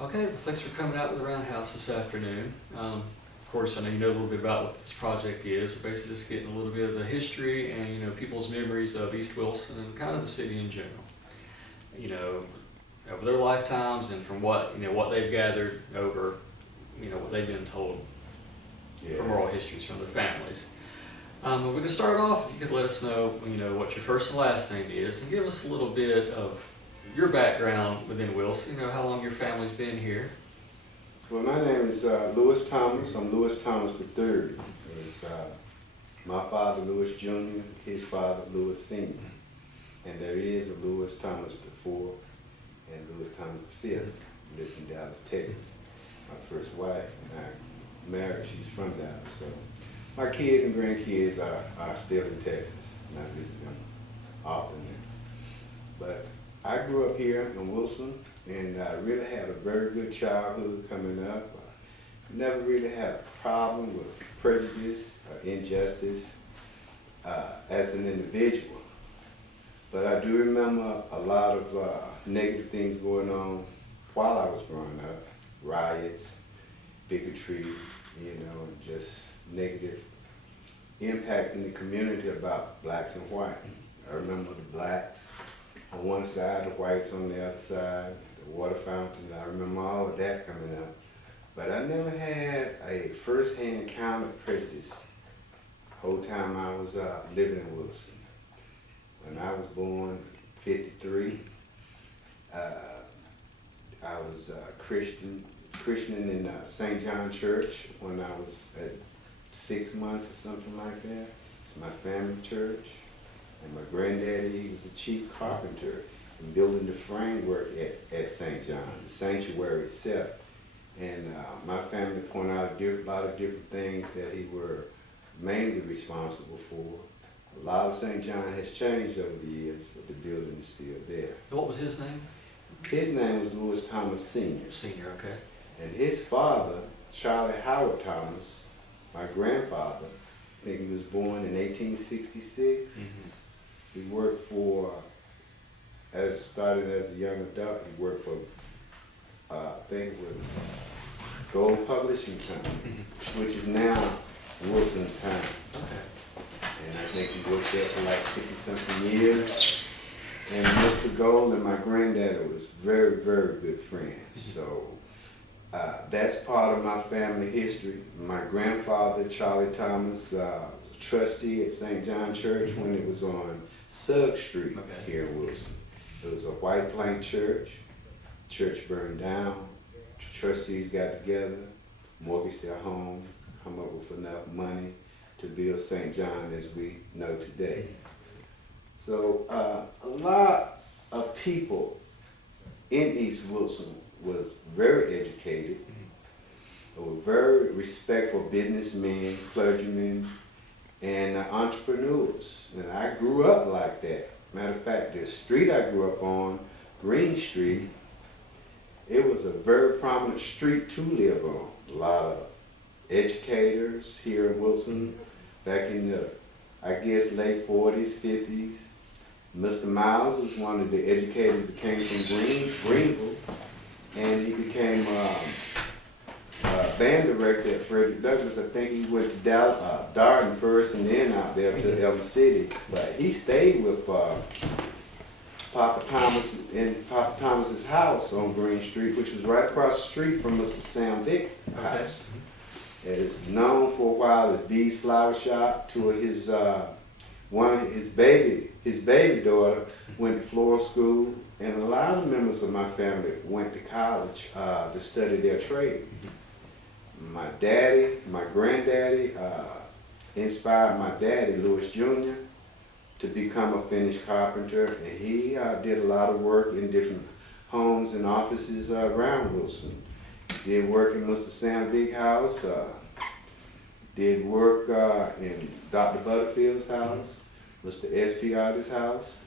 Okay, well, thanks for coming out to the Roundhouse this afternoon. Of course, I know you know a little bit about what this project is. We're basically just getting a little bit of the history and, people's memories of East Wilson and kind of the city in general. You know, over their lifetimes and from what they've gathered over, what they've been told from oral histories from their families. If we could start off, if you could let us know, what your first and last name is and give us a little bit of your background within Wilson, how long your family's been here. Well, my name is Lewis Thomas. I'm Lewis Thomas III. It's my father, Lewis Jr., his father, Lewis Sr. And there is a Lewis Thomas IV and Lewis Thomas V. Lives in Dallas, Texas. My first wife, and I married, she's from Dallas. So my kids and grandkids are still in Texas, and I visit them often there. But I grew up here in Wilson, and I really had a very good childhood coming up. Never really had a problem with prejudice or injustice as an individual. But I do remember a lot of negative things going on while I was growing up. Riots, bigotry, and just negative impacts in the community about blacks and white. I remember the blacks on one side, the whites on the other side, the water fountain. I remember all of that coming up. But I never had a first-hand encounter of prejudice the whole time I was living in Wilson. When I was born, 53, I was christening in St. John Church when I was at 6 months or something like that. It's my family church. And my granddaddy, he was a chief carpenter in building the framework at St. John, the sanctuary itself. And my family pointed out a lot of different things that he were mainly responsible for. A lot of St. John has changed over the years, but the building is still there. What was his name? His name was Lewis Thomas Sr. Senior, okay. And his father, Charlie Howard Thomas, my grandfather, I think he was born in 1866. Mm-hmm. He worked for, started as a young adult, he worked for, I think it was Gold Publishing Company, which is now Wilson Town. Okay. And I think he worked there for like 50-something years. And Mr. Gold and my granddad was very, very good friends. So that's part of my family history. My grandfather, Charlie Thomas, was a trustee at St. John Church when it was on Sugg Street here in Wilson. It was a white plank church. Church burned down. Trustees got together, mortgaged their home, come up with enough money to build St. John as we know today. So a lot of people in East Wilson was very educated, were very respectful businessmen, clergymen, and entrepreneurs. And I grew up like that. Matter of fact, the street I grew up on, Green Street, it was a very prominent street to live on. A lot of educators here in Wilson back in the, I guess, late 40s, 50s. Mr. Miles was one of the educators that came from Greenville, and he became band director at Frederick Douglass. I think he went to Barton first and then out there to Elm City. But he stayed with Papa Thomas in Papa Thomas's house on Green Street, which was right across the street from Mr. Sam Vick's house. It's known for a while as B's Flower Shop. Two of his his baby daughter went to floral school, and a lot of members of my family went to college to study their trade. My daddy, my granddaddy, inspired my daddy, Lewis Jr., to become a finished carpenter, and he did a lot of work in different homes and offices around Wilson. Did work in Mr. Sam Vick's house, did work in Dr. Butterfield's house, Mr. S.P. Artist's house.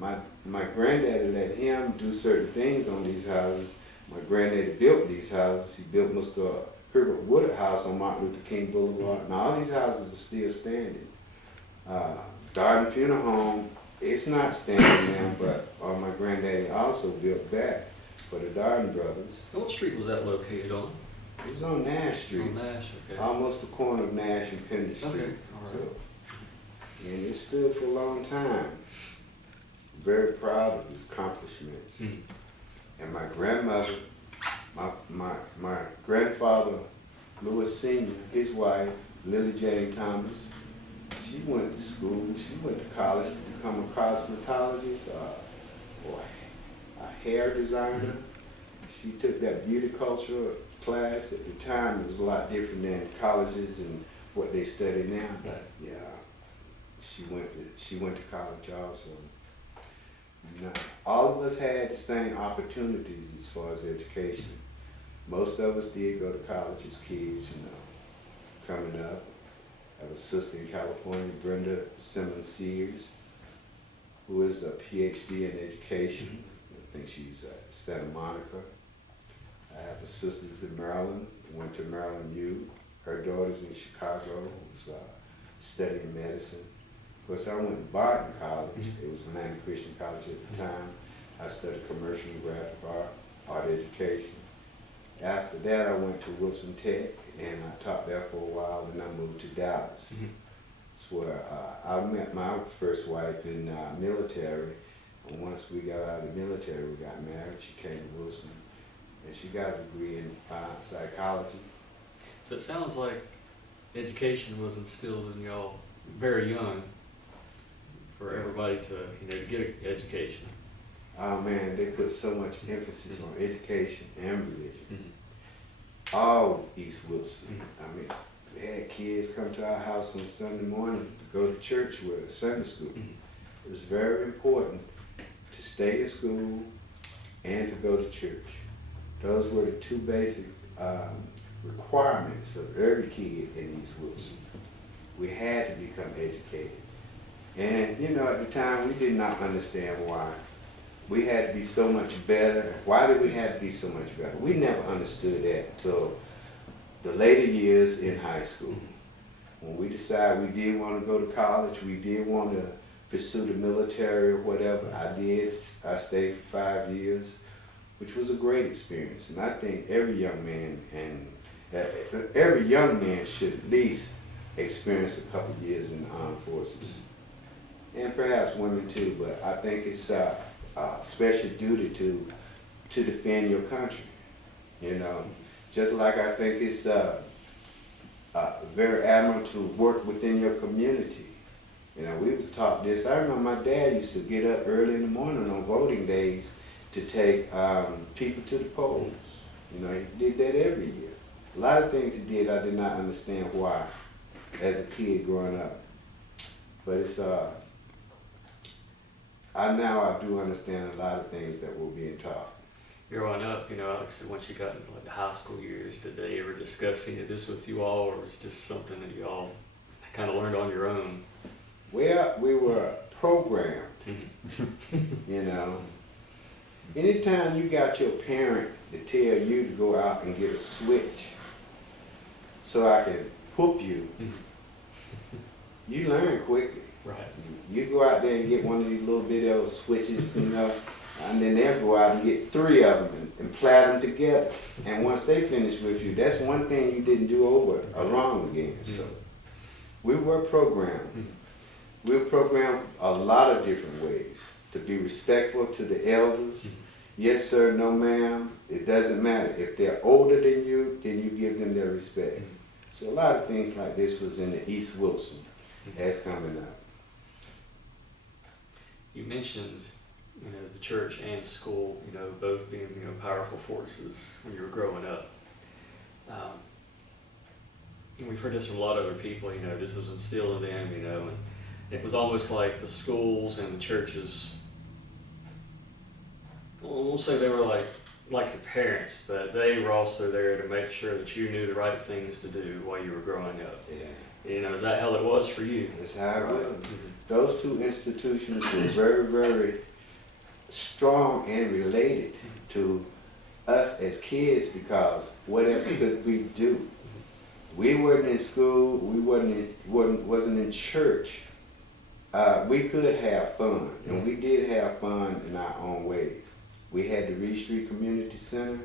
And my granddaddy let him do certain things on these houses. My granddaddy built these houses. He built Mr. Herbert Woodard House on Martin Luther King Boulevard, and all these houses are still standing. Darden Funeral Home, it's not standing now, but my granddaddy also built that for the Darden brothers. What street was that located on? It was on Nash Street, On Nash, okay. almost the corner of Nash and Pender Street. Okay, all right. So, and it stood for a long time. Very proud of his accomplishments. And my grandmother, my grandfather, Lewis Sr., his wife, Lily Jane Thomas, she went to school, she went to college to become a cosmetologist or a hair designer. She took that beauty culture class. At the time, it was a lot different than colleges and what they study now. But yeah, she went to college also. Now, all of us had the same opportunities as far as education. Most of us did go to college as kids, coming up. I have a sister in California, Brenda Simmons Sears, who is a PhD in education. I think she's at Santa Monica. I have a sister in Maryland, went to Maryland U. Her daughter's in Chicago, who's studying medicine. Of course, I went to Barton College. It was Atlanta Christian College at the time. I studied commercial and graphic art education. After that, I went to Wilson Tech, and I taught there for a while, and I moved to Dallas. That's where I met my first wife in military. And once we got out of the military, we got married. She came to Wilson, and she got a degree in psychology. So it sounds like education was instilled in y'all very young for everybody to, to get an education. Oh man, they put so much emphasis on education and religion. All East Wilson. I mean, they had kids come to our house on Sunday morning to go to church with Sunday school. It was very important to stay in school and to go to church. Those were the two basic requirements of every kid in East Wilson. We had to become educated. And at the time we did not understand why. We had to be so much better. Why did we have to be so much better? We never understood that until the later years in high school. When we decided we did want to go to college, we did want to pursue the military or whatever. I did. I stayed for 5 years, which was a great experience. And I think every young man should at least experience a couple of years in the armed forces. And perhaps women too, but I think it's a special duty to defend your country. Just like I think it's very admirable to work within your community. We was taught this. I remember my dad used to get up early in the morning on voting days to take people to the polls. He did that every year. A lot of things he did, I did not understand why as a kid growing up. But it's I do understand a lot of things that were being taught. Growing up, Alex, once you got into the high school years, did they ever discuss any of this with you all, or was it just something that you all kind of learned on your own? Well, we were programmed. Anytime you got your parent to tell you to go out and get a switch so I can whoop you, you learn quickly. Right. You go out there and get one of these little video switches, and then they'll go out and get 3 of them and plat them together. And once they finish with you, that's one thing you didn't do over or wrong again. So we were programmed. We were programmed a lot of different ways to be respectful to the elders. Yes, sir, no, ma'am. It doesn't matter. If they're older than you, then you give them their respect. So a lot of things like this was in the East Wilson as coming up. You mentioned, the church and school, both being, powerful forces when you were growing up. And we've heard this from a lot of other people, this was instilled in them, and it was almost like the schools and the churches, we'll say they were like your parents, but they were also there to make sure that you knew the right things to do while you were growing up. Yeah. Is that how it was for you? That's how it was. Those two institutions were very, very strong and related to us as kids, because what else could we do? We weren't in school, we wasn't in church. We could have fun, and we did have fun in our own ways. we had the Reed Street Community Center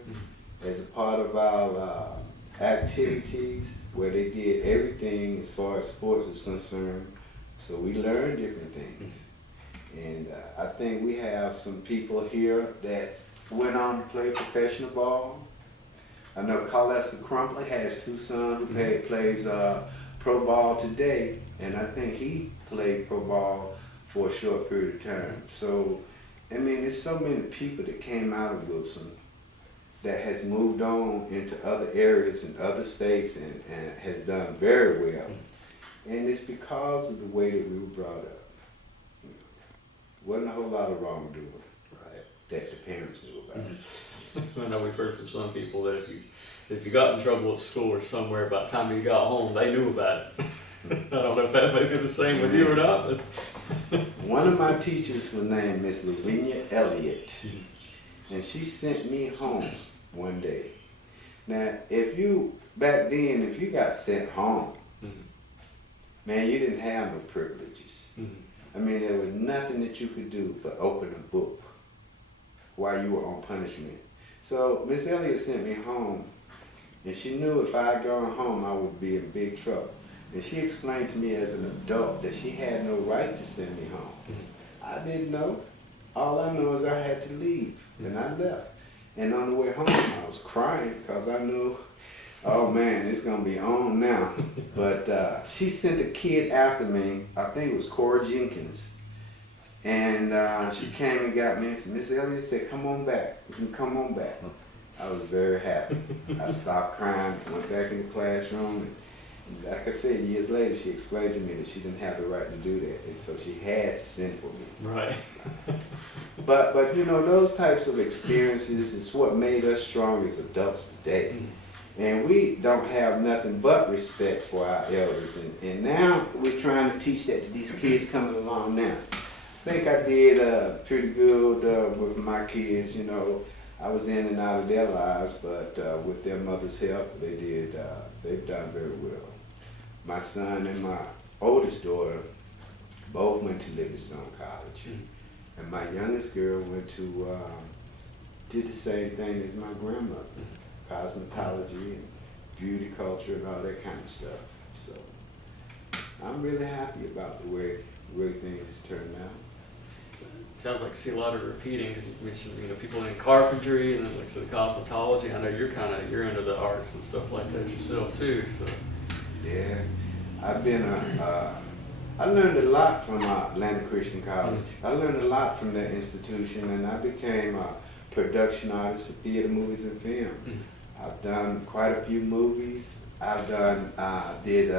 as a part of our activities where they did everything as far as sports is concerned. So we learned different things. And I think we have some people here that went on to play professional ball. I know Carlester Crumpler has two sons who plays pro ball today, and I think he played pro ball for a short period of time. So, I mean, there's so many people that came out of Wilson that has moved on into other areas and other states and has done very well. And it's because of the way that we were brought up. You know, wasn't a whole lot of wrongdoing that the parents knew about. I know we've heard from some people that if you got in trouble at school or somewhere, by the time you got home, they knew about it. I don't know if that may be the same with you or not. But one of my teachers was named Miss Lavinia Elliott, and she sent me home one day. Now, back then, if you got sent home, man, you didn't have no privileges. I mean, there was nothing that you could do but open a book while you were on punishment. So Miss Elliott sent me home, and she knew if I had gone home, I would be in big trouble. And she explained to me as an adult that she had no right to send me home. I didn't know. All I know is I had to leave, and I left. And on the way home, I was crying because I knew, oh man, it's gonna be on now. But she sent a kid after me, I think it was Cora Jenkins. And she came and got me and said, Miss Elliott said, come on back, you can come on back. I was very happy. I stopped crying, went back in the classroom, and like I said, years later, she explained to me that she didn't have the right to do that, and so she had to send for me. right. But you know, those types of experiences is what made us strong as adults today. And we don't have nothing but respect for our elders. And now we're trying to teach that to these kids coming along now. I think I did pretty good with my kids. You know, I was in and out of their lives, but with their mother's help, they've done very well. My son and my oldest daughter both went to Livingstone College. And my youngest girl went to, did the same thing as my grandmother, cosmetology and beauty culture and all that kind of stuff. So I'm really happy about the way things turned out. It sounds like you see a lot of repeating, because you mentioned, people in carpentry and then like the cosmetology. I know you're into the arts and stuff like that yourself too. So yeah, I've been I learned a lot from Atlanta Christian College. I learned a lot from that institution, and I became a production artist for theater, movies, and film. I've done quite a few movies. Did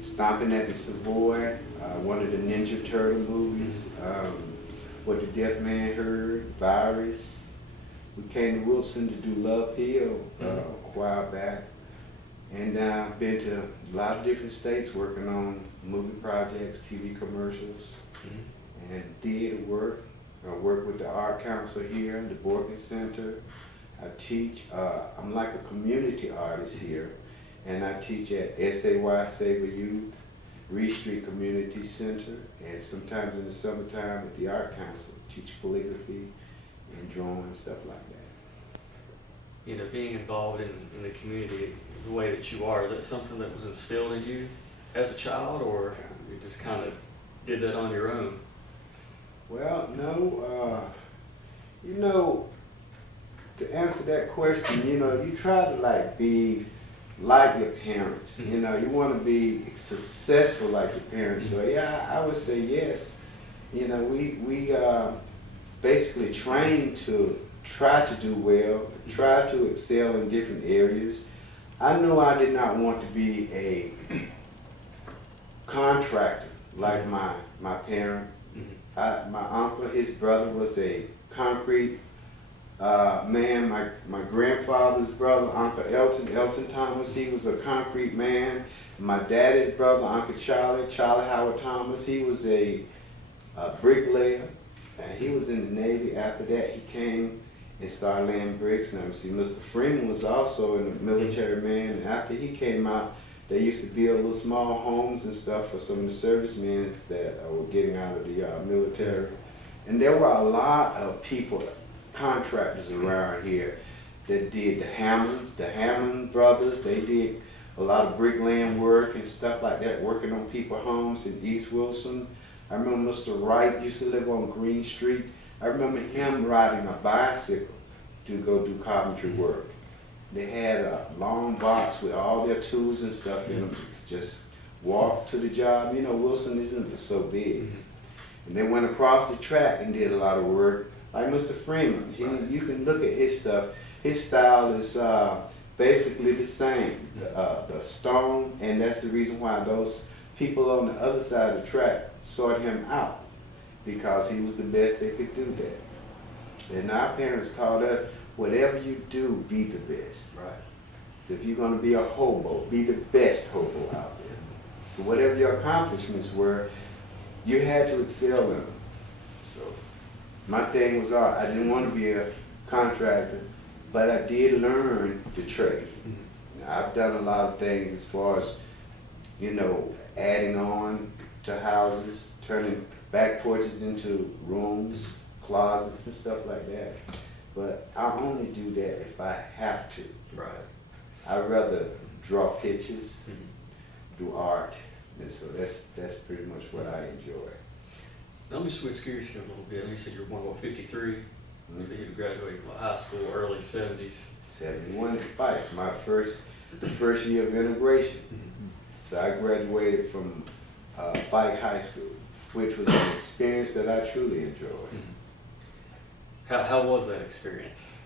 Stomping at the Savoy, one of the Ninja Turtle movies, What the Deaf Man Heard, Virus. We came to Wilson to do Love Hill a while back. And I've been to a lot of different states working on movie projects, TV commercials, and theater work. I work with the Art Council here, the Borkin Center. I teach, I'm like a community artist here, and I teach at SAY Save a Youth, Reed Street Community Center, and sometimes in the summertime at the Art Council, teach calligraphy and drawing and stuff like that. Being involved in the community the way that you are, is that something that was instilled in you as a child, or you just kind of did that on your own? Well, no, to answer that question, you try to be like your parents. You want to be successful like your parents. So yeah, I would say yes. We basically trained to try to do well, try to excel in different areas. I knew I did not want to be a contractor like my parents. My uncle, his brother was a concrete man. My grandfather's brother, Uncle Elton Thomas, he was a concrete man. My daddy's brother, Uncle Charlie Howard Thomas, he was a bricklayer. And he was in the Navy. After that, he came and started laying bricks. Now, see, Mr. Freeman was also a military man. And after he came out, they used to build little small homes and stuff for some of the servicemen that were getting out of the military. And there were a lot of people contractors around here that did the Hammond brothers. They did a lot of bricklaying work and stuff like that, working on people's homes in East Wilson. I remember Mr. Wright used to live on Green Street. I remember him riding a bicycle to go do carpentry work. They had a long box with all their tools and stuff in them. Just walk to the job. You know, Wilson isn't so big. And they went across the track and did a lot of work. Like Mr. Freeman, you can look at his stuff. His style is basically the same, the stone, and that's the reason why those people on the other side of the track sought him out, because he was the best they could do that. And our parents taught us, whatever you do, be the best. Right. So if you're going to be a hobo, be the best hobo out there. So whatever your accomplishments were, you had to excel in them. So my thing was, I didn't want to be a contractor, but I did learn the trade. Now, I've done a lot of things as far as, you know, adding on to houses, turning back porches into rooms, closets and stuff like that. But I only do that if I have to. Right. I'd rather draw pictures, do art, and so that's pretty much what I enjoy. Now, let me switch gears here a little bit. You said you're born, what, 53? So you graduated from high school, early 70s. 71 to Fife, the first year of integration. So I graduated from Fife High School, which was an experience that I truly enjoyed. How was that experience?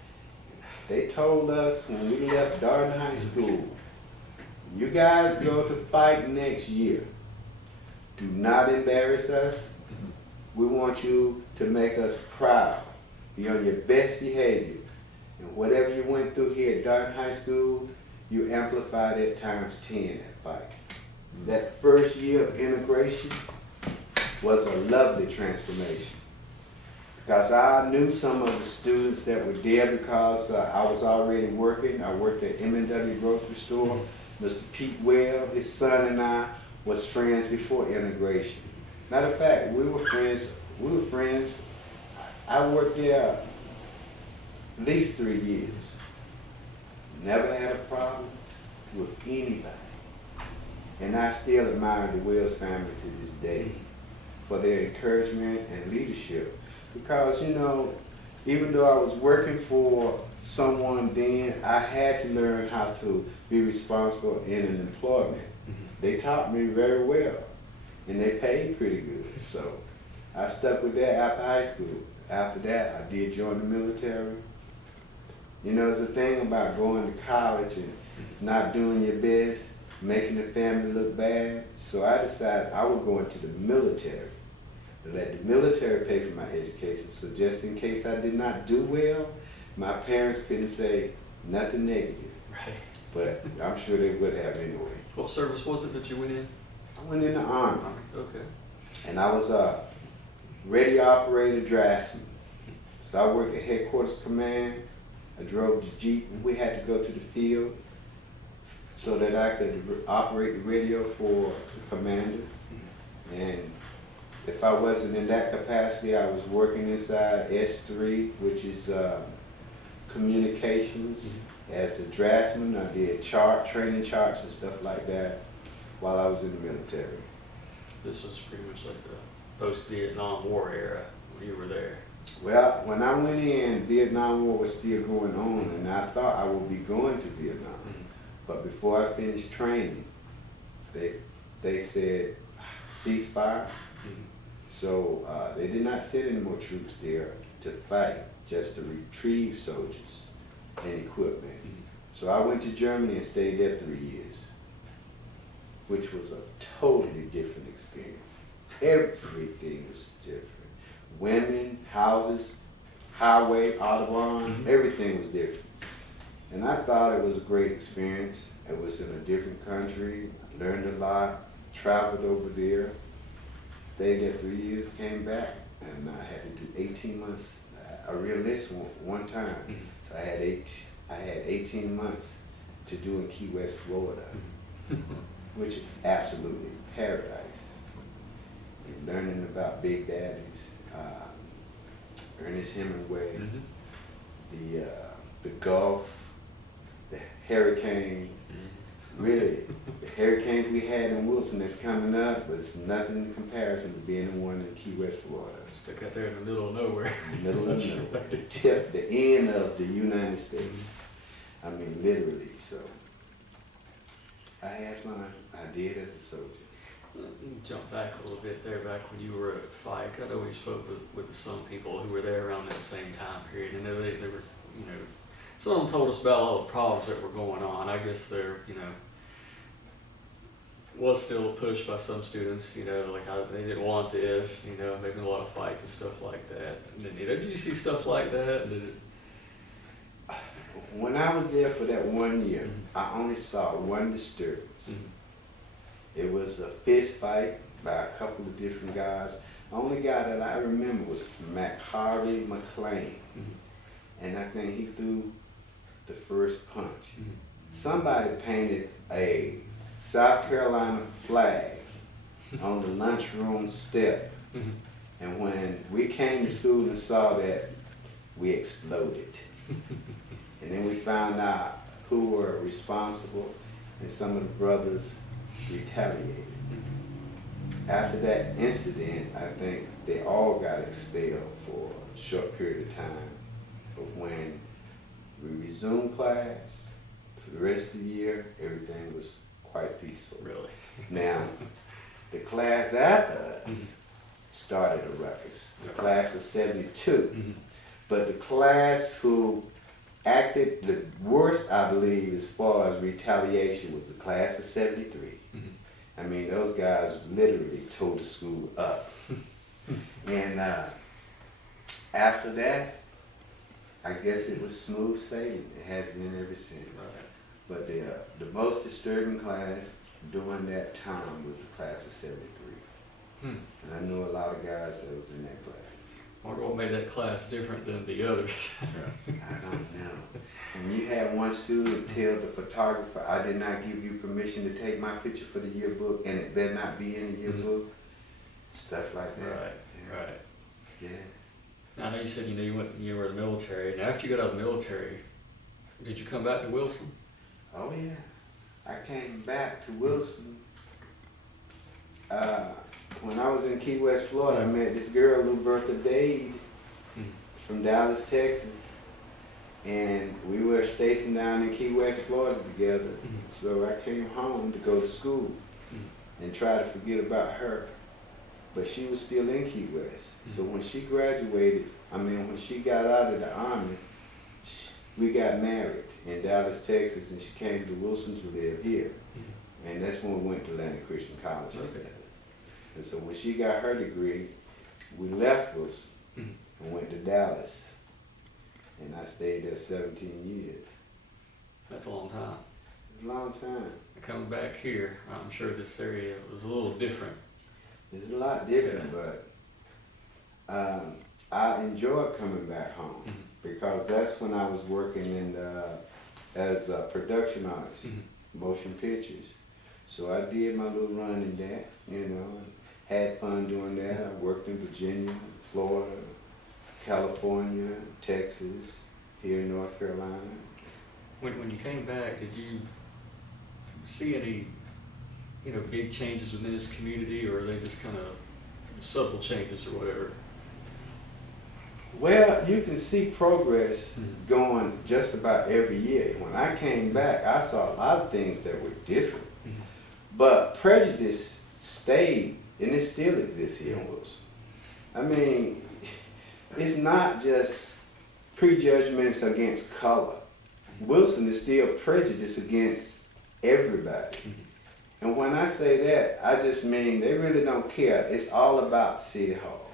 They told us when we left Barton High School, you guys go to Fife next year. Do not embarrass us. We want you to make us proud. Be on your best behavior. And whatever you went through here at Barton High School, you amplified it times 10 at Fife. That first year of integration was a lovely transformation, because I knew some of the students that were there because I was already working. I worked at M&W grocery store. Mr. Pete Well, his son, and I was friends before integration. Matter of fact, we were friends. I worked there at least 3 years. Never had a problem with anybody. And I still admire the Wells family to this day for their encouragement and leadership. Because, you know, even though I was working for someone then, I had to learn how to be responsible in an employment. They taught me very well, and they paid pretty good. So I stuck with that after high school. After that, I did join the military. You know, it's a thing about going to college and not doing your best, making the family look bad. So I decided I would go into the military and let the military pay for my education. So just in case I did not do well, my parents couldn't say nothing negative. Right. But I'm sure they would have anyway. What service was it that you went in? I went in the Army. Okay. And I was a radio operator draftsman. So I worked at Headquarters Command. I drove the Jeep. We had to go to the field so that I could operate the radio for the commander. And if I wasn't in that capacity, I was working inside S3, which is communications. As a draftsman, I did training charts and stuff like that while I was in the military. This was pretty much like the post-Vietnam War era when you were there. Well, when I went in, Vietnam War was still going on, and I thought I would be going to Vietnam. But before I finished training, they said ceasefire. So they did not send any more troops there to fight, just to retrieve soldiers and equipment. So I went to Germany and stayed there 3 years, which was a totally different experience. Everything was different. Women, houses, highway, Autobahn, everything was different. And I thought it was a great experience. It was in a different country. I learned a lot, traveled over there, stayed there 3 years, came back, and I had to do 18 months. I re-enlisted one time. So I had 18 months to do in Key West, Florida, which is absolutely paradise. And learning about Big Daddies, Ernest Hemingway, the Gulf, the hurricanes. Really, the hurricanes we had in Wilson that's coming up, but it's nothing in comparison to being the one in Key West, Florida. Stuck out there in the middle of nowhere. In the middle of nowhere, the tip, the end of the United States. I mean, literally. So I had fun. I did as a soldier. Jump back a little bit there, back when you were at FIKE. I know we spoke with some people who were there around that same time period, and they were, you know, some of them told us about all the problems that were going on. I guess there, you know, was still a push by some students, you know, like how they didn't want this, you know, making a lot of fights and stuff like that. And then, you know, did you see stuff like that? Did it... When I was there for that 1 year, I only saw one disturbance. It was a fist fight by a couple of different guys. The only guy that I remember was Harvey McLean. And I think he threw the first punch. Somebody painted a South Carolina flag on the lunchroom step. And when we came to school and saw that, we exploded. And then we found out who were responsible, and some of the brothers retaliated. After that incident, I think they all got expelled for a short period of time. But when we resumed class, for the rest of the year, everything was quite peaceful. Really? Now, the class after us started a ruckus, the class of 72. But the class who acted the worst, I believe, as far as retaliation was the class of 73. I mean, those guys literally tore the school up. And after that, I guess it was smooth sailing. It has been ever since. Right. But the most disturbing class during that time was the class of 73. And I knew a lot of guys that was in that class. I wonder what made that class different than the others. I don't know. And you had one student tell the photographer, I did not give you permission to take my picture for the yearbook, and it better not be in the yearbook. Stuff like that. Right, Yeah. right. Yeah. Now, I know you said, you know, you were in the military, and after you got out of the military, did you come back to Wilson? Oh yeah. I came back to Wilson. When I was in Key West, Florida, I met this girl, Luberta Dade, from Dallas, Texas. And we were stationed down in Key West, Florida together. So I came home to go to school and try to forget about her. But she was still in Key West. So when she graduated, when she got out of the Army, we got married in Dallas, Texas, and she came to Wilson to live here. And that's when we went to Atlantic Christian College together. And so when she got her degree, we left Wilson and went to Dallas. And I stayed there 17 years. That's a long time. It's a long time. Coming back here, I'm sure this area was a little different. It's a lot different, but I enjoyed coming back home because that's when I was working in as a production artist, motion pictures. So I did my little run in that, you know, and had fun doing that. I worked in Virginia, Florida, California, Texas, here in North Carolina. When you came back, did you see any, you know, big changes within this community, or are they just kind of subtle changes or whatever? Well, you can see progress going just about every year. When I came back, I saw a lot of things that were different. But prejudice stayed, and it still exists here in Wilson. I mean, it's not just prejudgments against color. Wilson is still prejudiced against everybody. And when I say that, I just mean they really don't care. It's all about City Hall.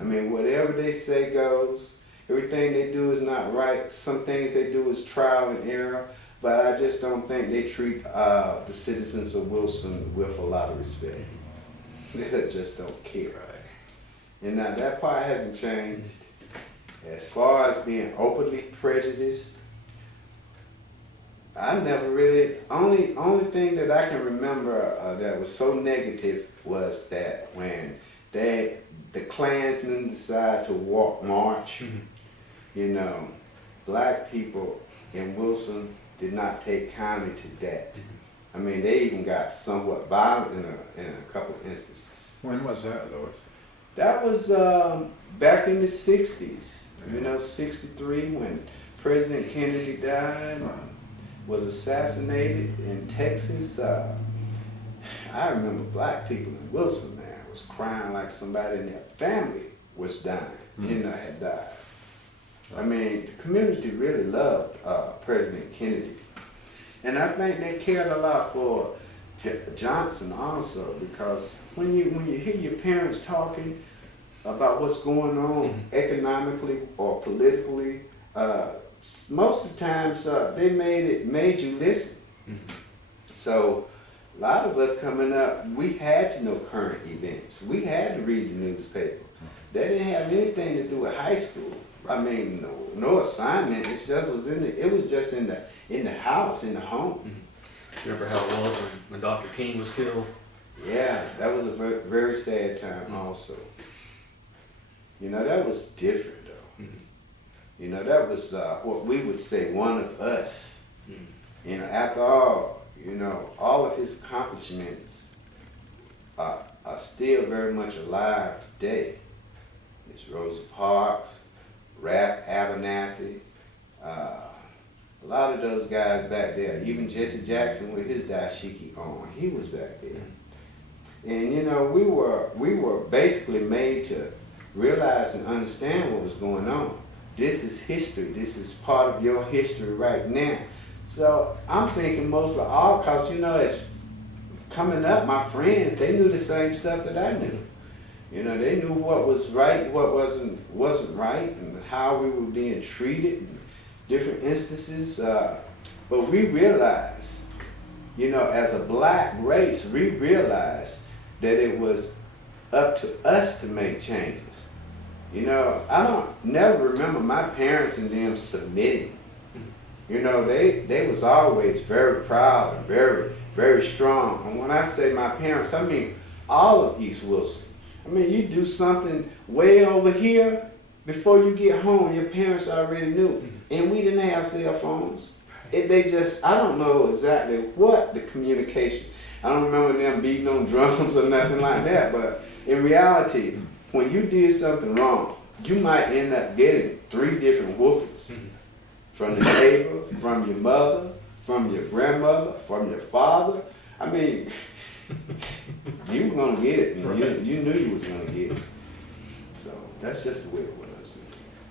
I mean, whatever they say goes. Everything they do is not right. Some things they do is trial and error. But I just don't think they treat the citizens of Wilson with a lot of respect. They just don't care. And now that part hasn't changed. As far as being openly prejudiced, I never really, only thing that I can remember that was so negative was that when the Klansmen decided to march, you know, black people in Wilson did not take kindly to that. I mean, they even got somewhat violent in a couple of instances. When was that, Lord? That was back in the 60s, you know, 63 when President Kennedy died, was assassinated in Texas. I remember black people in Wilson, man, was crying like somebody in their family was dying, you know, had died. I mean, the community really loved President Kennedy. And I think they cared a lot for Johnson also, because when you hear your parents talking about what's going on economically or politically, most of the times they made you listen. So a lot of us coming up, we had to know current events. We had to read the newspaper. They didn't have anything to do with high school. I mean, no assignment. It just was just in the house, in the home. Remember how it was when Dr. King was killed? Yeah, that was a very, very sad time also. You know, that was different though. You know, that was what we would say one of us. You know, after all, you know, all of his accomplishments are still very much alive today. It's Rosa Parks, Raph Abernathy, a lot of those guys back there, even Jesse Jackson with his dashiki on, he was back there. And you know, we were basically made to realize and understand what was going on. This is history. This is part of your history right now. So I'm thinking mostly all, cause you know, as coming up, my friends, they knew the same stuff that I knew. You know, they knew what was right, what wasn't right, and how we were being treated in different instances. But we realized, you know, as a black race, we realized that it was up to us to make changes. You know, I don't never remember my parents and them submitting. You know, they was always very proud and very, very strong. And when I say my parents, I mean all of East Wilson. I mean, you do something way over here, before you get home, your parents already knew. And we didn't have cell phones. They just, I don't know exactly what the communication, I don't remember them beating on drums or nothing like that, but in reality, when you did something wrong, you might end up getting 3 different whoopings. From the neighbor, from your mother, from your grandmother, from your father. I mean, you were gonna get it, and you knew you was gonna get it. So that's just the way it was.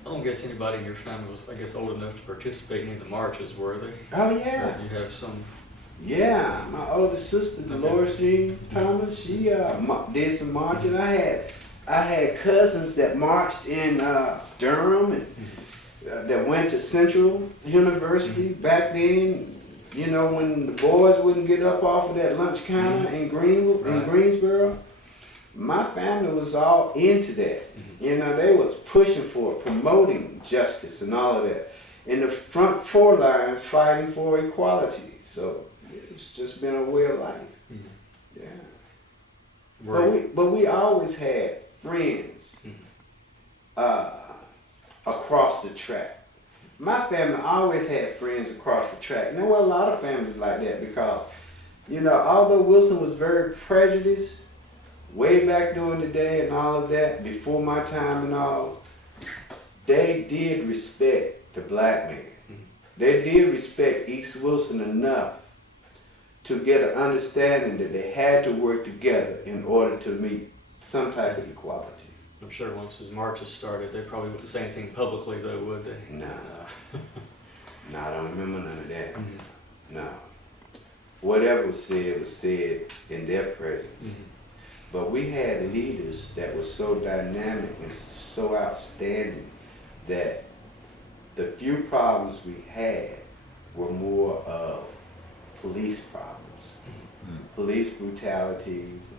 I don't guess anybody in your family was, I guess, old enough to participate in the marches, were they? Oh yeah. You have some. Yeah, my oldest sister, Dolores Jean Thomas, she did some marching. I had cousins that marched in Durham and that went to Central University back then. You know, when the boys wouldn't get up off of that lunch counter in Greenwood, in Greensboro, my family was all into that. You know, they was pushing for it, promoting justice and all of that. In the front 4 lines, fighting for equality. So it's just been a way of life. Yeah. But we always had friends across the track. My family always had friends across the track. And there were a lot of families like that because, you know, although Wilson was very prejudiced, way back during the day and all of that, before my time and all, they did respect the black man. They did respect East Wilson enough to get an understanding that they had to work together in order to meet some type of equality. I'm sure once his marches started, they probably wouldn't say anything publicly, though, would they? No. No, I don't remember none of that. No. Whatever was said in their presence. But we had leaders that were so dynamic and so outstanding that the few problems we had were more of police problems. Police brutalities,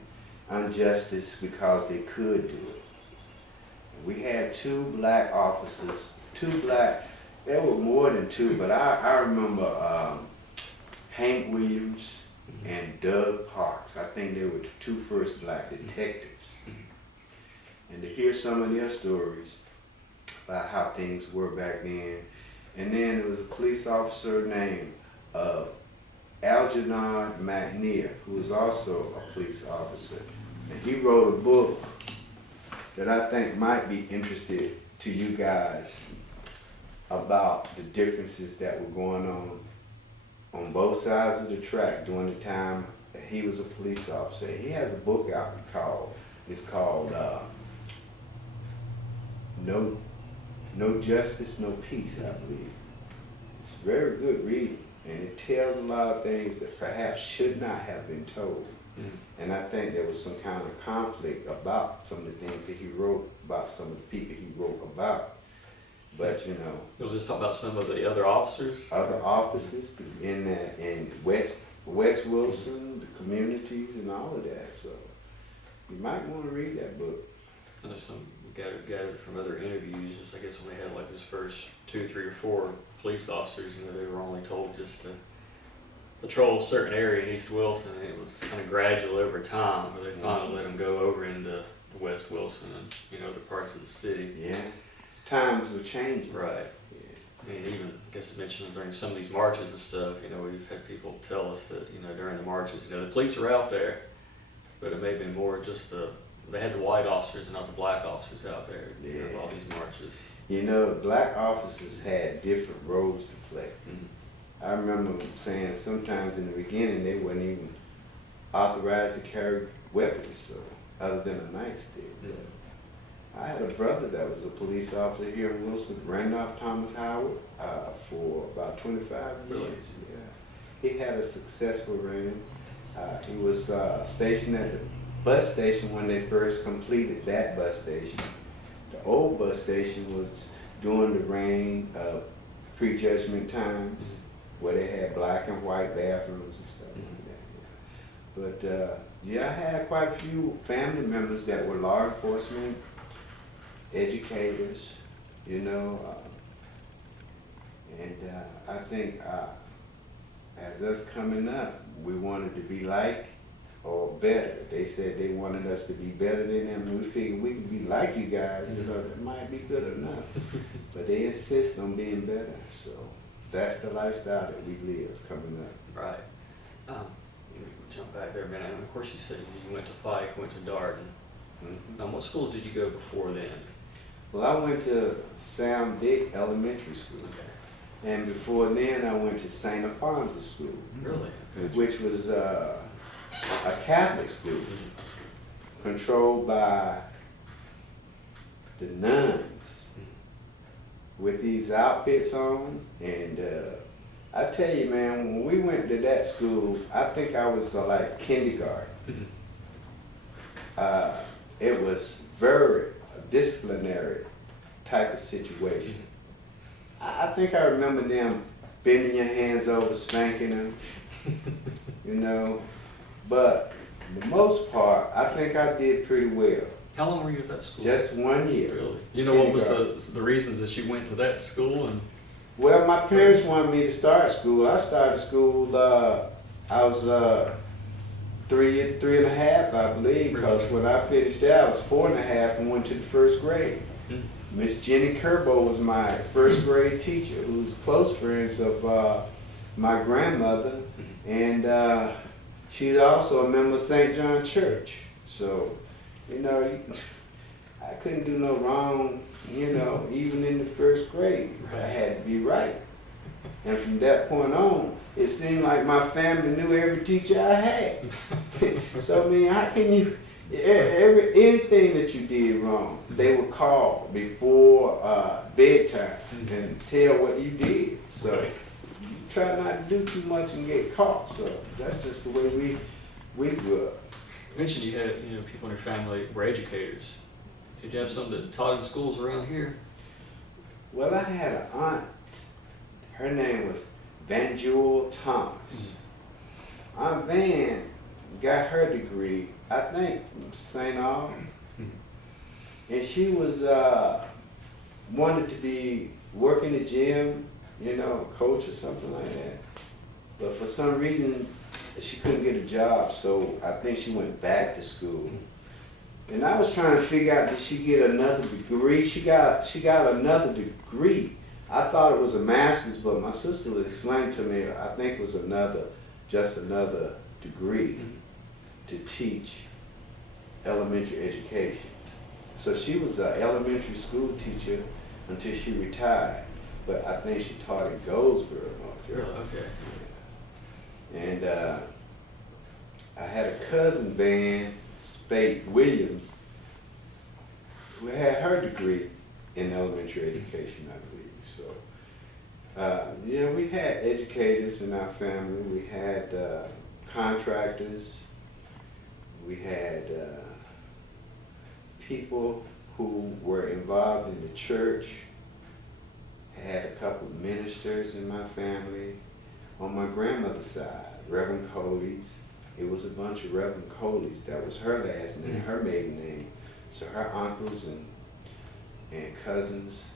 injustice because they could do it. We had 2 black officers, 2 black, there were more than 2, but I remember Hank Williams and Doug Parks. I think they were the 2 first black detectives. And to hear some of their stories, about how things were back then. And then there was a police officer named Algernon McNear, who was also a police officer. And he wrote a book that I think might be interested to you guys about the differences that were going on both sides of the track during the time that he was a police officer. He has a book out it's called No Justice, No Peace, I believe. It's very good reading, and it tells a lot of things that perhaps should not have been told. And I think there was some kind of conflict about some of the things that he wrote, about some of the people he wrote about. But you know, Was this talking about some of the other officers? other offices in West Wilson, the communities, and all of that. So you might want to read that book. And there's some gathered from other interviews. Just I guess when they had like those first 2, 3, or 4 police officers, you know, they were only told just to patrol a certain area in East Wilson, and it was kind of gradual over time, where they finally let them go over into West Wilson and, you know, other parts of the city. Yeah, times were changing. Right. I mean, even, I guess I mentioned during some of these marches and stuff, you know, we've had people tell us that, you know, during the marches, you know, the police are out there, but it may have been more just they had the white officers and not the black officers out there during all these marches. You know, black officers had different roles to play. Mm-hmm. I remember saying sometimes in the beginning they weren't even authorized to carry weapons, so other than a nightstick. Mm-hmm. I had a brother that was a police officer here in Wilson, Randolph Thomas Howard, for about 25 years. Really? Yeah. He had a successful reign. He was stationed at the bus station when they first completed that bus station. The old bus station was during the reign of prejudgment times, where they had black and white bathrooms and stuff like that. Yeah. But yeah, I had quite a few family members that were law enforcement, educators, you know, and I think as us coming up, we wanted to be like or better. They said they wanted us to be better than them, and we figured we could be like you guys, you know, that might be good enough. But they insist on being better, so that's the lifestyle that we live coming up. Right. We'll jump back there a minute. And of course, you said you went to Fike, went to Barton. Mm-hmm. What schools did you go before then? Well, I went to Sam Dick Elementary School. Okay. And before then, I went to St. Alphonsus School. Really? Which was a Catholic school controlled by the nuns with these outfits on. And I tell you, man, when we went to that school, I think I was like kindergarten. It was very disciplinary type of situation. I think I remember them bending your hands over, spanking them, you know. But for the most part, I think I did pretty well. How long were you at that school? Just 1 year. Really? You know what was the reasons that you went to that school? And Well, my parents wanted me to start school. I started school, I was 3 and a half, I believe, because when I finished there, I was 4 and a half and went to the first grade. Miss Jenny Kerbo was my first grade teacher, who was close friends of my grandmother, and she's also a member of St. John Church. So, you know, I couldn't do no wrong, you know, even in the first grade. I had to be right. And from that point on, it seemed like my family knew every teacher I had. So, I mean, how can you, anything that you did wrong, they would call before bedtime and tell what you did. So you try not to do too much and get caught. So that's just the way we grew up. you mentioned you had, you know, people in your family were educators. Did you have some that taught in schools around here? Well, I had an aunt. Her name was Van Jewel Thomas. Aunt Van got her degree, I think, from St. Aug. And she was wanted to be working the gym, you know, coach or something like that. But for some reason, she couldn't get a job, so I think she went back to school. And I was trying to figure out, did she get another degree? She got another degree. I thought it was a master's, but my sister explained to me, I think it was just another degree to teach elementary education. So she was an elementary school teacher until she retired. But I think she taught in Goldsboro, North Carolina. Okay. And I had a cousin, Van Spate Williams, who had her degree in elementary education, I believe. So, yeah, we had educators in our family. We had contractors. We had people who were involved in the church. I had a couple of ministers in my family. On my grandmother's side, Reverend Coleys. It was a bunch of Reverend Coleys. That was her last name, her maiden name. So her uncles and cousins,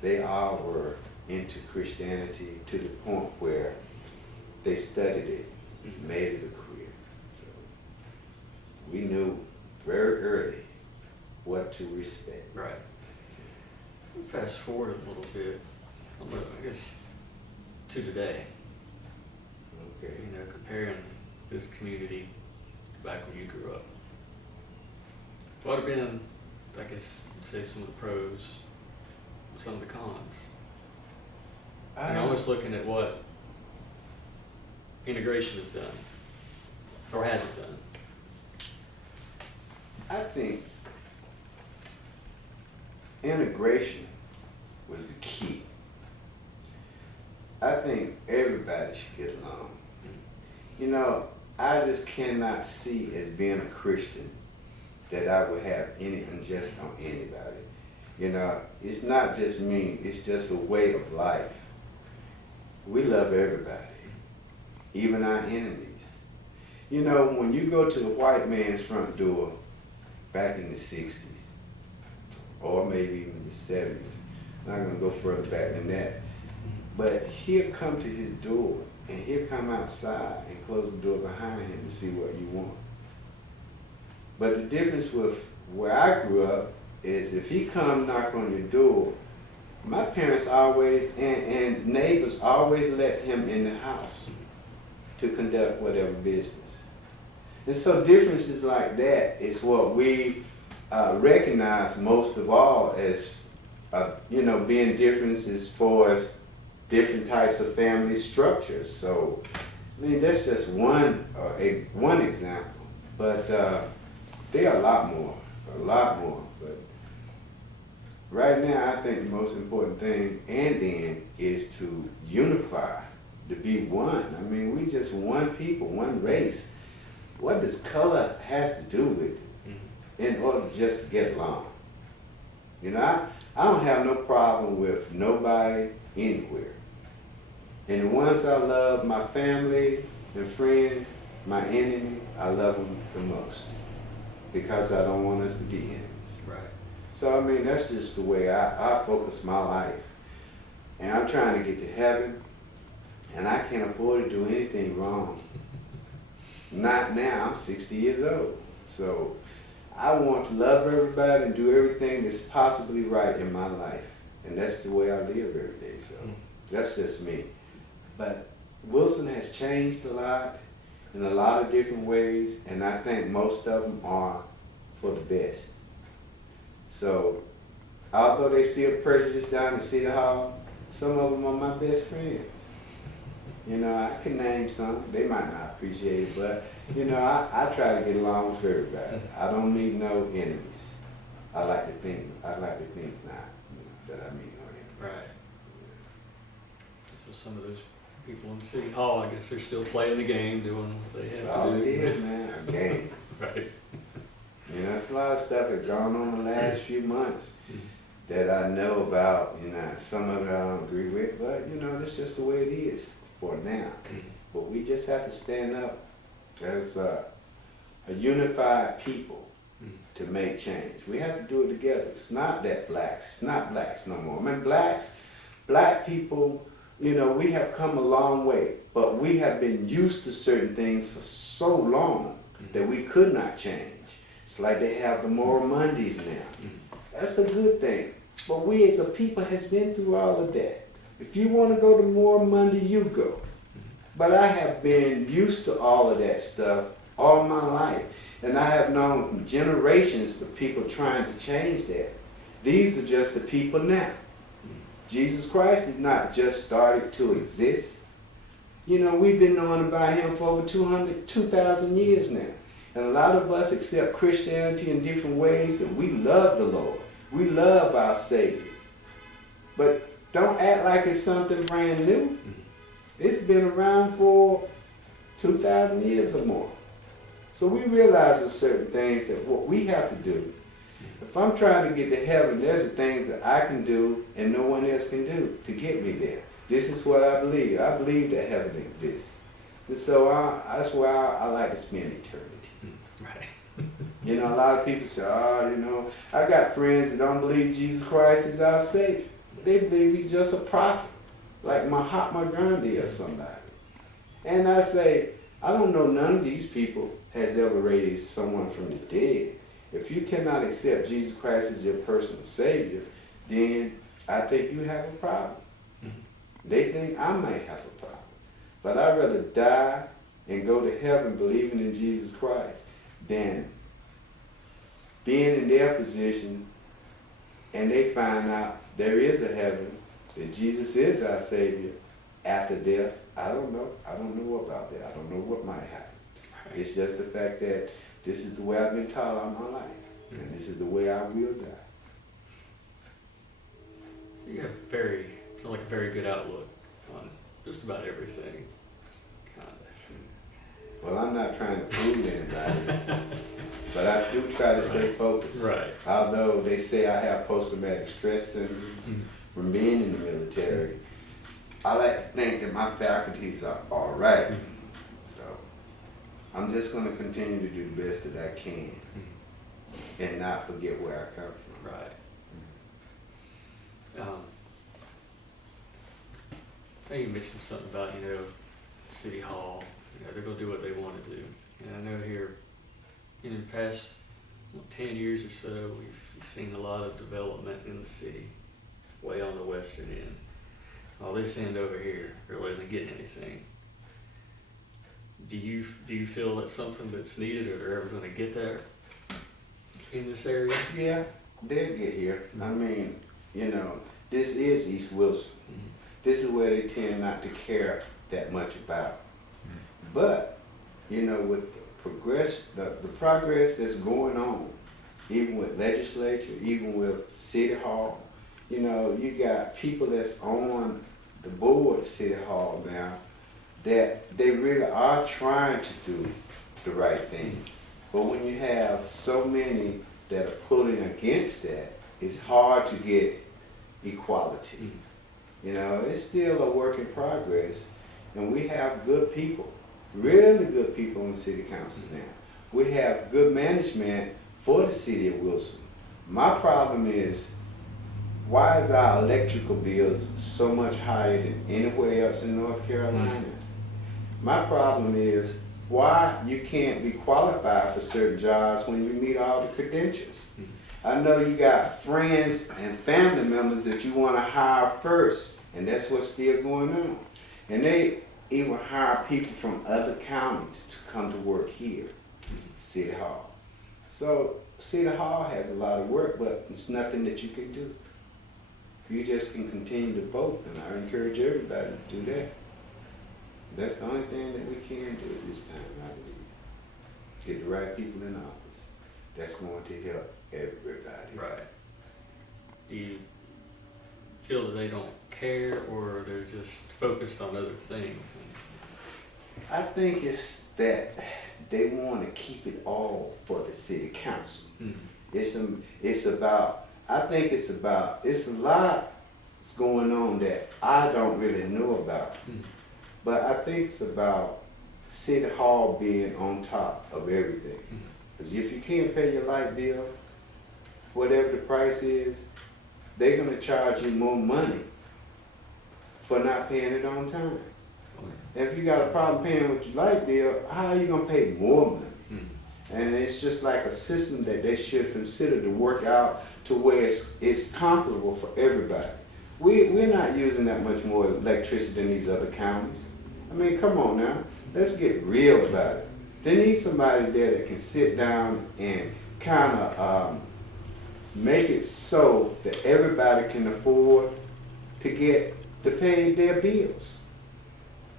they all were into Christianity to the point where they studied it, made it a career. So we knew very early what to respect. Right. Fast forward a little bit, I guess, to today. Okay. You know, comparing this community back when you grew up. What have been, I guess, say some of the pros, some of the cons? And I'm always looking at what integration has done, or has it done. I think integration was the key. I think everybody should get along. You know, I just cannot see as being a Christian that I would have any unjust on anybody. You know, it's not just me, it's just a way of life. We love everybody, even our enemies. You know, when you go to the white man's front door back in the 60s, or maybe even the 70s, I'm not gonna go further back than that, but he'll come to his door and he'll come outside and close the door behind him to see what you want. But the difference with where I grew up is if he come knock on your door, my parents always and neighbors always let him in the house to conduct whatever business. And so differences like that is what we recognize most of all as you know, being differences as far as different types of family structures. So, I mean, that's just one example. But there are a lot more. But right now, I think the most important thing, and then, is to unify, to be one. I mean, we just one people, one race. What does color has to do with it in order to just get along? You know, I don't have no problem with nobody anywhere. And the ones I love, my family and friends, my enemy, I love them the most because I don't want us to be enemies. Right. So, I mean, that's just the way I focus my life. And I'm trying to get to heaven, and I can't afford to do anything wrong. Not now, I'm 60 years old. So, I want to love everybody and do everything that's possibly right in my life. And that's the way I live every day. So, that's just me. But Wilson has changed a lot in a lot of different ways, and I think most of them are for the best. So, although they still prejudiced down in City Hall, some of them are my best friends. You know, I can name some. They might not appreciate it, but, you know, I try to get along with everybody. I don't need no enemies. I like to think not, you know, that I meet no enemies. Right. So some of those people in City Hall, I guess they're still playing the game, doing what they have All to it do. is, man, a game. Right. You know, it's a lot of stuff that's gone on the last few months that I know about. You know, some of it I don't agree with, but, you know, that's just the way it is for now. But we just have to stand up as a unified people to make change. We have to do it together. It's not blacks no more. I mean, black people, you know, we have come a long way, but we have been used to certain things for so long that we could not change. It's like they have the Moral Mondays now. That's a good thing. But we as a people has been through all of that. If you want to go to Moral Monday, you go. But I have been used to all of that stuff all my life. And I have known generations of people trying to change that. These are just the people now. Jesus Christ did not just started to exist. You know, we've been knowing about him for over 2,000 years now. And a lot of us accept Christianity in different ways that we love the Lord. We love our Savior. But don't act like it's something brand new. It's been around for 2,000 years or more. So we realize there's certain things that what we have to do. If I'm trying to get to heaven, there's the things that I can do and no one else can do to get me there. This is what I believe. I believe that heaven exists. And so that's why I like to spend eternity. Right. You know, a lot of people say, oh, you know, I got friends that don't believe Jesus Christ is our Savior. They believe he's just a prophet, like Mahatma Gandhi or somebody. And I say, I don't know none of these people has ever raised someone from the dead. If you cannot accept Jesus Christ as your personal Savior, then I think you have a problem. They think I might have a problem. But I'd rather die and go to heaven believing in Jesus Christ than being in their position and they find out there is a heaven, that Jesus is our Savior after death. I don't know. I don't know about that. I don't know what might happen. Right. It's just the fact that this is the way I've been taught all my life. And this is the way I will die. So you have sounds like a very good outlook on just about everything. Kind of. Well, I'm not trying to fool anybody, but I do try to stay focused. Right. Although they say I have post-traumatic stress syndrome from being in the military, I like to think that my faculties are all right. So I'm just going to continue to do the best that I can and not forget where I come from. Right. I think you mentioned something about, City Hall. They're going to do what they want to do. And I know here, in the past 10 years or so, we've seen a lot of development in the city, way on the western end. All this end over here really isn't getting anything. Do you feel that's something that's needed, or they're ever going to get there in this area? Yeah, they'll get here. I mean, this is East Wilson. This is where they tend not to care that much about. But, with the progress that's going on, even with legislature, even with City Hall, you got people that's on the board of City Hall now that they really are trying to do the right thing. But when you have so many that are pulling against that, it's hard to get equality. It's still a work in progress, and we have good people, really good people on the city council now. We have good management for the city of Wilson. My problem is, why is our electrical bills so much higher than anywhere else in North Carolina? My problem is, why you can't be qualified for certain jobs when you meet all the credentials. I know you got friends and family members that you want to hire first, and that's what's still going on. And they even hire people from other counties to come to work here, City Hall. So City Hall has a lot of work, but it's nothing that you can do. You just can continue to vote, and I encourage everybody to do that. That's the only thing that we can do at this time, I believe. Get the right people in office. That's going to help everybody. Right. Do you feel that they don't care, or they're just focused on other things? I think it's that they want to keep it all for the city council. It's a lot that's going on that I don't really know about. But I think it's about City Hall being on top of everything. Because if you can't pay your light bill, whatever the price is, they're going to charge you more money for not paying it on time. And if you got a problem paying with your light bill, how are you going to pay more money? And it's just like a system that they should consider to work out to where it's comparable for everybody. We're not using that much more electricity than these other counties. I mean, come on now, let's get real about it. They need somebody there that can sit down and kind of make it so that everybody can afford to pay their bills.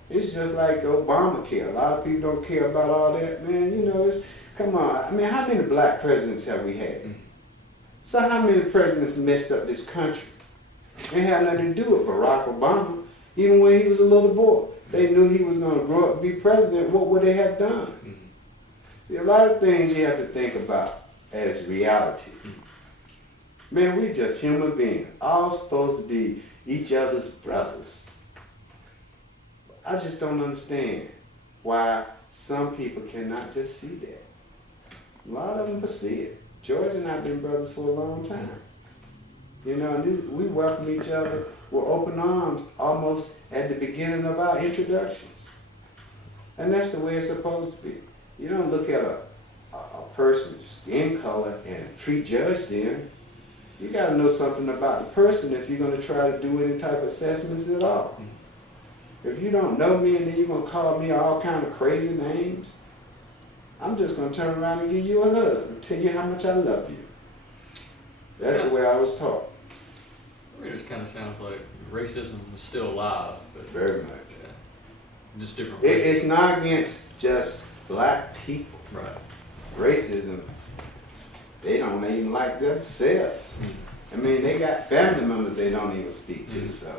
It's just like Obamacare. A lot of people don't care about all that, man. You know, come on. I mean, how many black presidents have we had? So how many presidents messed up this country? They had nothing to do with Barack Obama. Even when he was a little boy, they knew he was going to grow up and be president. What would they have done? See, a lot of things you have to think about as reality. Man, we just human beings, all supposed to be each other's brothers. I just don't understand why some people cannot just see that. A lot of them can see it. George and I have been brothers for a long time. You know, and we welcome each other with open arms almost at the beginning of our introductions. And that's the way it's supposed to be. You don't look at a person's skin color and prejudge them. You got to know something about the person if you're going to try to do any type of assessments at all. If you don't know me and then you're going to call me all kind of crazy names, I'm just going to turn around and give you a hug and tell you how much I love you. So that's the way I was taught. I mean, it kind of sounds like racism is still alive, but Very much. yeah, just different ways. It's not against just black people. Right. Racism, they don't even like themselves. I mean, they got family members they don't even speak to, so,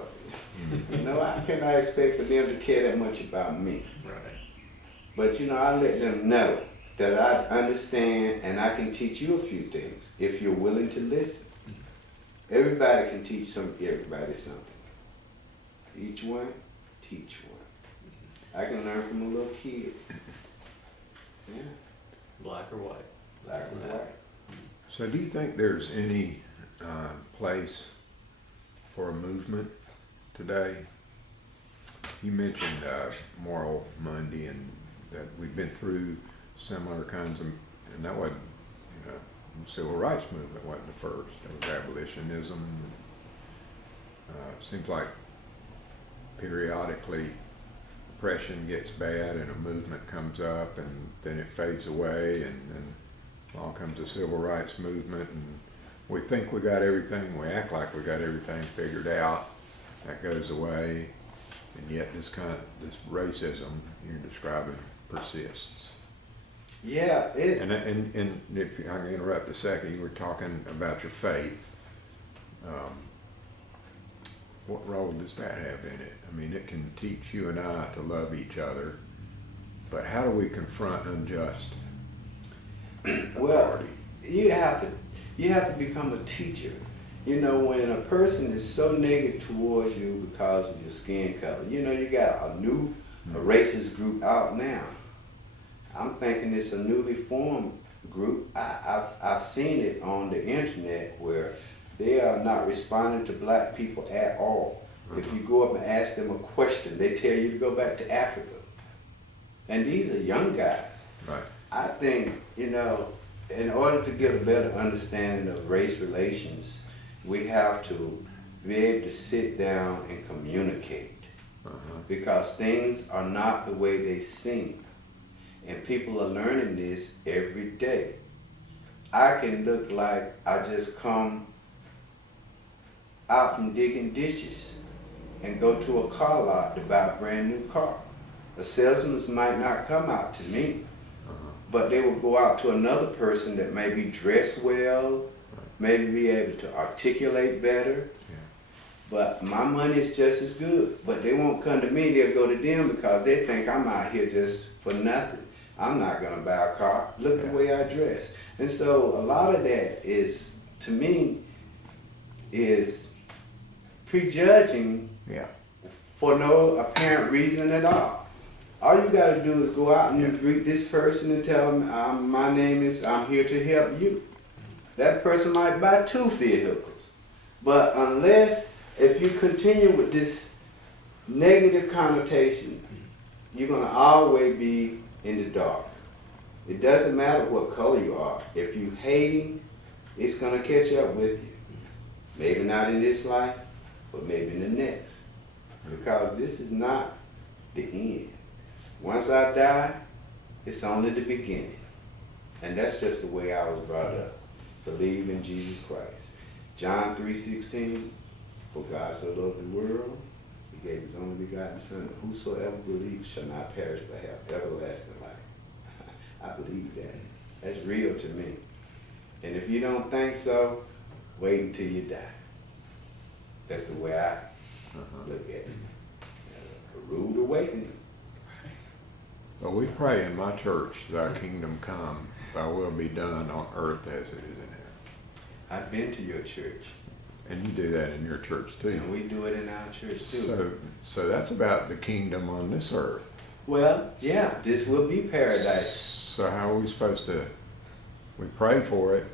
you know, how can I expect for them to care that much about me? Right. But, you know, I let them know that I understand and I can teach you a few things if you're willing to listen. Everybody can teach everybody something. Each one, teach one. I can learn from a little kid. Yeah. Black or white. Black or white. So do you think there's any place for a movement today? You mentioned Moral Monday and that we've been through similar kinds of, and that wasn't, you know, the civil rights movement wasn't the first. There was abolitionism. Seems like periodically oppression gets bad and a movement comes up and then it fades away and then along comes the civil rights movement and we think we got everything, we act like we got everything figured out, that goes away, and yet this racism you're describing persists. Yeah, And if I can interrupt a second, you were talking about your faith. What role does that have in it? I mean, it can teach you and I to love each other, but how do we confront unjust authority? well, you have to become a teacher. You know, when a person is so negative towards you because of your skin color, you know, you got a racist group out now. I'm thinking it's a newly formed group. I've seen it on the internet where they are not responding to black people at all. If you go up and ask them a question, they tell you to go back to Africa. And these are young guys. Right. I think, you know, in order to get a better understanding of race relations, we have to be able to sit down and communicate. Because things are not the way they seem. And people are learning this every day. I can look like I just come out from digging ditches and go to a car lot to buy a brand new car. The salesman might not come out to me, but they will go out to another person that may be dressed well, maybe be able to articulate better. But my money is just as good. But they won't come to me, they'll go to them because they think I'm out here just for nothing. I'm not gonna buy a car. Look the way I dress. And so a lot of that is, to me, is prejudging for no apparent reason at all. All you gotta do is go out and greet this person and tell them, I'm here to help you. That person might buy 2 vehicles. But if you continue with this negative connotation, you're gonna always be in the dark. It doesn't matter what color you are. If you hating, it's gonna catch up with you. Maybe not in this life, but maybe in the next. Because this is not the end. Once I die, it's only the beginning. And that's just the way I was brought up. Believe in Jesus Christ. John 3:16, for God so loved the world, he gave his only begotten Son, whosoever believes shall not perish but have everlasting life. I believe that. That's real to me. And if you don't think so, wait until you die. That's the way I look at it. A rude awakening. Well, we pray in my church, thy kingdom come, thy will be done on earth as it is in heaven. I've been to your church. And you do that in your church too. And we do it in our church too. So that's about the kingdom on this earth. Well, yeah, this will be paradise. So how are we supposed to, we pray for it,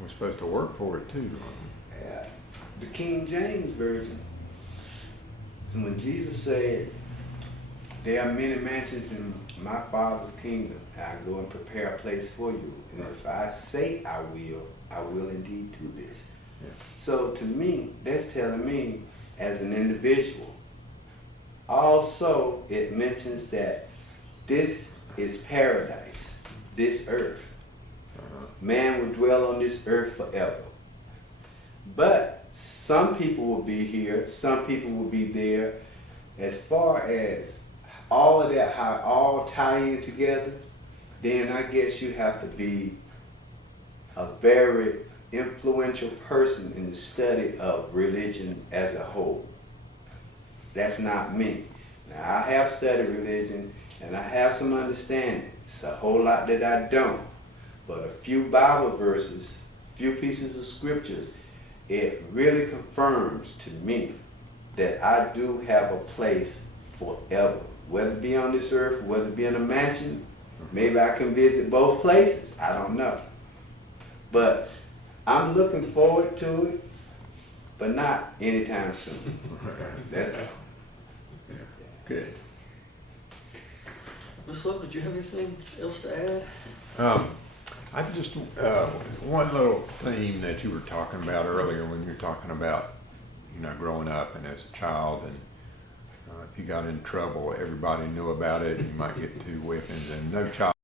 we're supposed to work for it too. Yeah. The King James Version. So when Jesus said, there are many mansions in my Father's kingdom, and I go and prepare a place for you. And if I say I will indeed do this. Yeah. So to me, that's telling me as an individual. Also, it mentions that this is paradise, this earth. Man will dwell on this earth forever. But some people will be here, some people will be there. As far as all of that, how it all tie in together, then I guess you have to be a very influential person in the study of religion as a whole. That's not me. Now, I have studied religion and I have some understanding. It's a whole lot that I don't. But a few Bible verses, few pieces of scriptures, it really confirms to me that I do have a place forever. Whether it be on this earth, whether it be in a mansion, maybe I can visit both places. I don't know. But I'm looking forward to it, but not anytime soon. That's all. Yeah. Good. Ms. Love, did you have anything else to add? I just, one little theme that you were talking about earlier when you were talking about, you know, growing up and as a child, and if you got in trouble, everybody knew about it, you might get 2 whippings, and no child